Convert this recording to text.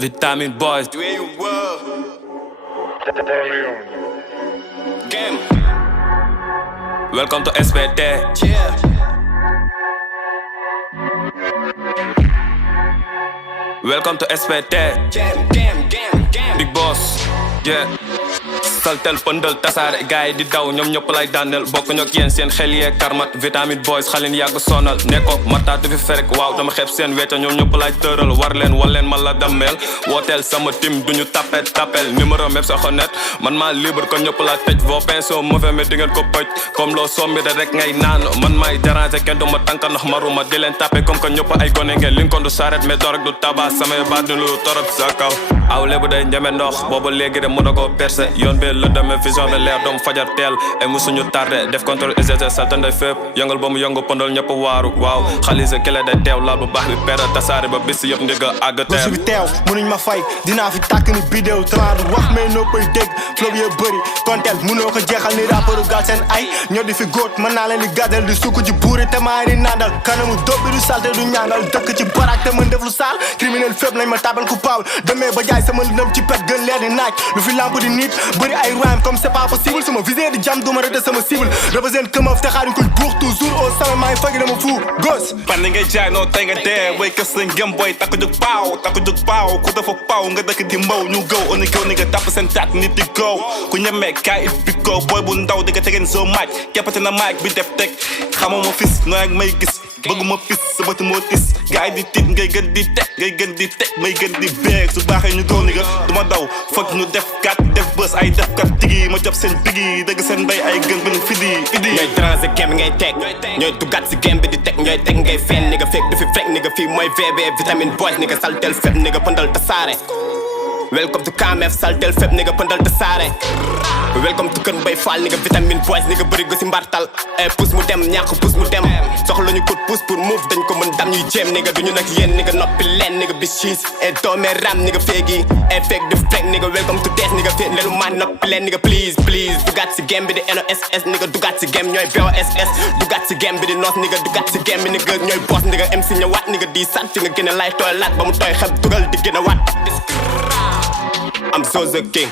Vitamine Boyz. Game. Welcome to SPT. Yeah. Welcome to SPT. Big Boss. Yeah. Saltel Peundeul Tasaré gaay di daw ñoom ñëpp lay daaneel bokk ñoo ak yéen seen xel yee karmat Vitamine Boyz xalin yàgg sonal ne ko mata du fi ferek waaw dama xeeb seen wecca ñoom ñëpp lay tëral war leen wal leen man la dammeel wooteel sama team duñu tapel numéro même sa honnête man maa libre ko ñëpp laa tëj vos pinceaux mauvais mais di ngeen ko pëj comme loo sombi de rek ngay naan man maay déranger kenn du ma tànka ndax maruma di leen tapé comme que ñëpp ay gone ngeen liñ ko du saret mais doo rek du tabac samay baat du lu torop sa kaw aw lébu day njame ndox boobu léegi de mën a koo percé yoon bi la demee vision de leer doom fajar teel et musuñu tardé def contrôle UGC Saltel nday fépp yëngal ba mu yëngu Peundeul ñëpp waaru waaw xalise kele day teew laal bu baax bi pere Tasaré ba bis yëpp ndigga àgg teew bi teew mënuñ ma fay dinaa fi tàkk ni bidéo talent wax mais noo koy dégg flow yee bëri kontel mënoo ko jeexal ni rappeuru gal seen ay ñoo di fi góot mën naa leen di gàddal di sukk ci buuri te maa ni nandal kanamu dóob bi du salte du ñaangal dëkk ci barak te mën def lu saal criminel fépp lañ ma tabal coupable demee ba jaay sama lëndëm ci pet gën leer di naaj lu fi lamp di nit bëri ay rhyme comme c'est pas possible sama visée di jam duma rete sama cible représente këmaf te xaaruñ koy buux toujours au sommet maa ngi fagi dama fou gos bandi ngay jaay noo tey nga dee way kës lañ gëm boy takku jóg paaw ku dafa paaw nga dëkk di mbaw ñu gow oni gow ni nga tàpp seen taat nit di gow ku ñemee kaay it bi ko boy bu ndaw di nga tegeen soo maaj keppate na maaj bi def teg xamuma fis nooy ak may gis bëgguma pis sa bëtu moo tis gaay di tiit ngay gën di teg may gën di beeg su baaxee ñu góor ni nga duma daw foog ñu def kat def bës ay def kat tigi ma job seen bigi dëgg seen mbay ay gën bin fidi ñooy transer game ngay teg ñooy duggaat si game bi di teg ñooy teg ngay fen ni nga fekk du fi fekk ni nga fii mooy VB Vitamine Boyz ni nga Saltel fépp ni nga Peundeul Tasaré welcome to KMF Saltel fépp ni nga Peundeul Tasaré welcome to Kër Mbay Fall ni nga Vitamine Boyz ni nga bëri go si mbartal pousse mu dem ñàkk pousse mu dem soxla ñu coup de pouce pour move dañ ko mën dam ñuy jéem ni nga duñu nag yéen ni nga noppi leen ni nga bis cheese doomee ram ni nga féegi fekk du fekk ni nga welcome to death ni nga fee lelu maa noppi leen ni nga please dugaat si game bi di NOSS ni nga dugaat si game ñooy BOSS dugaat si game bi di noos ni nga dugaat si game bi ni nga ñooy boss ni nga MC ñëwaat ni nga di sant fi nga gën a lay tooy laat ba mu tooy xeb dugal di gën a waat I'm so the king